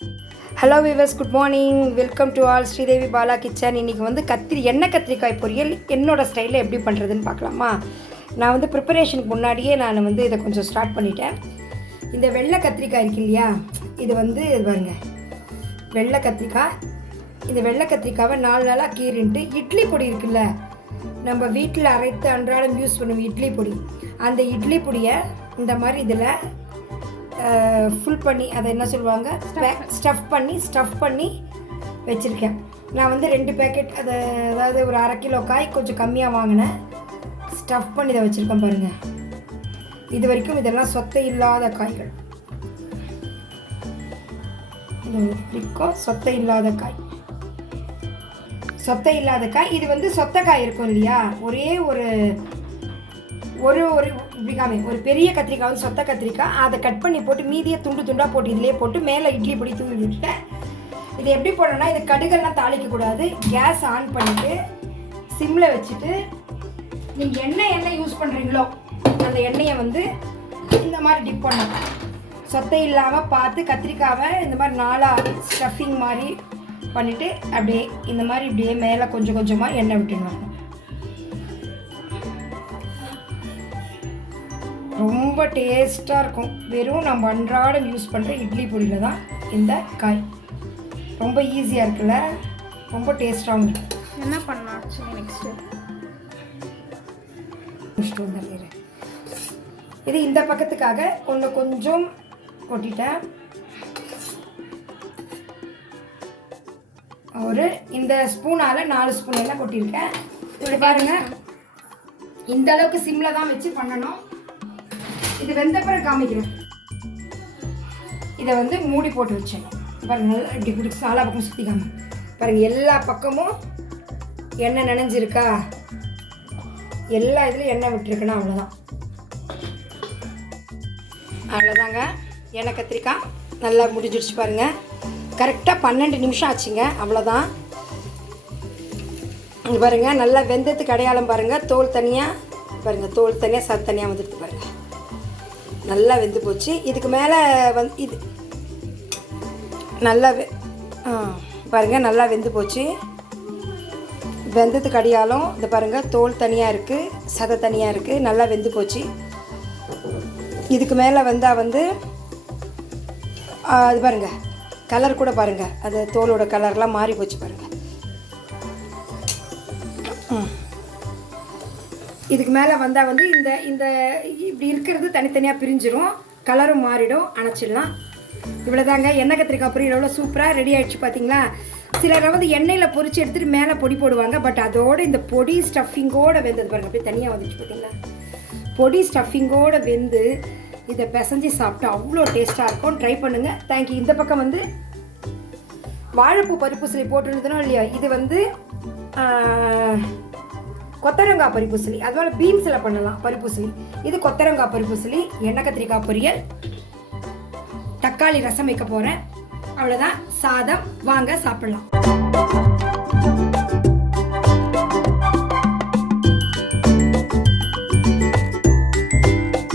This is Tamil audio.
Hello viewers, good morning. Welcome to all Sridevi Bala kitchen. இன்றைக்கி வந்து எண்ணெய் கத்திரிக்காய் பொரியல் என்னோடய ஸ்டைலில் எப்படி பண்ணுறதுன்னு பார்க்கலாமா? நான் வந்து ப்ரிப்பரேஷனுக்கு முன்னாடியே நான் வந்து இதை கொஞ்சம் ஸ்டார்ட் பண்ணிட்டேன். இந்த வெள்ளை கத்திரிக்காய் இருக்கு இல்லையா, இது வந்து பாருங்க வெள்ளை கத்திரிக்காய். இந்த வெள்ளை கத்திரிக்காவை 4 நாளாக கீறின்ட்டு இட்லி பொடி இருக்குல்ல, நம்ம வீட்டில் அரைத்து அன்றாடம் யூஸ் பண்ணுவோம் இட்லி பொடி, அந்த இட்லி பொடியை இந்த மாதிரி இதில் ஃபுல் பண்ணி, அதை என்ன சொல்லுவாங்க, ஸ்டஃப் பண்ணி வச்சுருக்கேன். நான் வந்து 2 பேக்கெட், அதாவது ஒரு 1/2 கிலோ காய் கொஞ்சம் கம்மியாக வாங்கினேன். ஸ்டஃப் பண்ணி இதை வச்சுருக்கேன் பாருங்கள். இது வரைக்கும் இதெல்லாம் சொத்தை இல்லாத காய்கள். இது வரைக்கும் சொத்தை இல்லாத காய். இது வந்து சொத்தைக்காய் இருக்கும் இல்லையா, ஒரே ஒரு ஒரு பெரிய கத்திரிக்காய் வந்து சொத்தை கத்திரிக்காய், அதை கட் பண்ணி போட்டு மீதியை துண்டாக போட்டு இதிலே போட்டு மேலே இட்லி பொடி தூவி விட்டுட்டேன். இது எப்படி போடணும்னா, இது கடுகெல்லாம் தாளிக்கக்கூடாது. கேஸ் ஆன் பண்ணிவிட்டு சிம்மில் வச்சுட்டு நீங்கள் எண்ணெய் யூஸ் பண்ணுறீங்களோ அந்த எண்ணெயை வந்து இந்த மாதிரி டிப் பண்ணணும். சொத்தை இல்லாமல் பார்த்து கத்திரிக்காவை இந்த மாதிரி 4 ஸ்டஃபிங் மாதிரி பண்ணிவிட்டு அப்படியே இந்த மாதிரி இப்படியே மேலே கொஞ்சம் கொஞ்சமாக எண்ணெய் விட்டுணும். ரொம்ப டேஸ்ட்டாக இருக்கும். வெறும் நம்ம அன்றாடம் யூஸ் பண்ணுற இட்லி பொடியில் தான் இந்த காய். ரொம்ப ஈஸியாக இருக்குல்ல, ரொம்ப டேஸ்ட்டாகவும் இருக்கும். என்ன பண்ணலாம் நெக்ஸ்ட்டு வந்துடுறேன். இது இந்த பக்கத்துக்காக கொஞ்சம் கொட்டிட்டேன். இந்த ஸ்பூனால் 4 ஸ்பூன் எல்லாம் கொட்டியிருக்கேன். இப்படி பாருங்கள், இந்த அளவுக்கு சிம்மில் தான் வச்சு பண்ணணும். இது வெந்த பிறகு காமிக்கிறேன். இதை வந்து மூடி போட்டு வச்சிடணும். பாருங்கள், நல்லா இப்படி பிடிச்சி 4 பக்கம் சுற்றிக்காம பாருங்கள். எல்லா பக்கமும் எண்ணெய் நனைஞ்சிருக்கா, எல்லா இதுலையும் எண்ணெய் விட்டுருக்குன்னா அவ்வளோதாங்க. எண்ணெய் கத்திரிக்காய் நல்லா முடிஞ்சிடுச்சு பாருங்கள். கரெக்டாக 12 நிமிஷம் ஆச்சுங்க, அவ்வளோதான். இங்கே பாருங்கள், நல்லா வெந்ததுக்கு அடையாளம் பாருங்கள். தோல் தனியாக பாருங்கள், தோல் தனியாக சத்து தனியாக வந்துடுது பாருங்கள். நல்லா வெந்து போச்சு. இதுக்கு மேலே இது நல்லா பாருங்கள், நல்லா வெந்து போச்சு. வெந்ததுக்கு அடியாலும் இந்த பாருங்கள், தோல் தனியாக இருக்குது, சதை தனியாக இருக்குது, நல்லா வெந்து போச்சு. இதுக்கு மேலே வந்தால் வந்து அது பாருங்கள், கலர் கூட பாருங்கள், அது தோலோட கலர்லாம் மாறி போச்சு பாருங்கள். இதுக்கு மேலே வந்தால் வந்து இந்த இப்படி இருக்கிறது தனித்தனியாக பிரிஞ்சிடும், கலரும் மாறிடும். அணைச்சிடலாம். இவ்வளோதாங்க. எண்ணெய் கத்திரிக்காய் பொரியல் எவ்வளோ சூப்பராக ரெடி ஆகிடுச்சு பார்த்தீங்களா? சிலர் வந்து எண்ணெயில் பொரிச்சு எடுத்துகிட்டு மேலே பொடி போடுவாங்க. பட் அதோடு இந்த பொடி ஸ்டஃபிங்கோடு வெந்தது பாருங்கள், அப்படியே தனியாக வந்துச்சு பார்த்தீங்களா? பொடி ஸ்டஃபிங்கோடு வெந்து இதை பிசைஞ்சு சாப்பிட்டா அவ்வளோ டேஸ்ட்டாக இருக்கும். ட்ரை பண்ணுங்கள். தேங்க்யூ. இந்த பக்கம் வந்து வாழைப்பூ பருப்புசிலி போட்டுருந்தனோ இல்லையா, இது வந்து கொத்தரங்காய் பருப்புசிலி, அதுபோல் பீன்ஸில் பண்ணலாம் பருப்புசிலி. இது கொத்தரங்காய் பருப்புசிலி, எண்ணெய் கத்திரிக்காய் பொரியல், தக்காளி ரசம் வைக்க போகிறேன். அவ்வளோதான். சாதம். வாங்க சாப்பிடலாம்.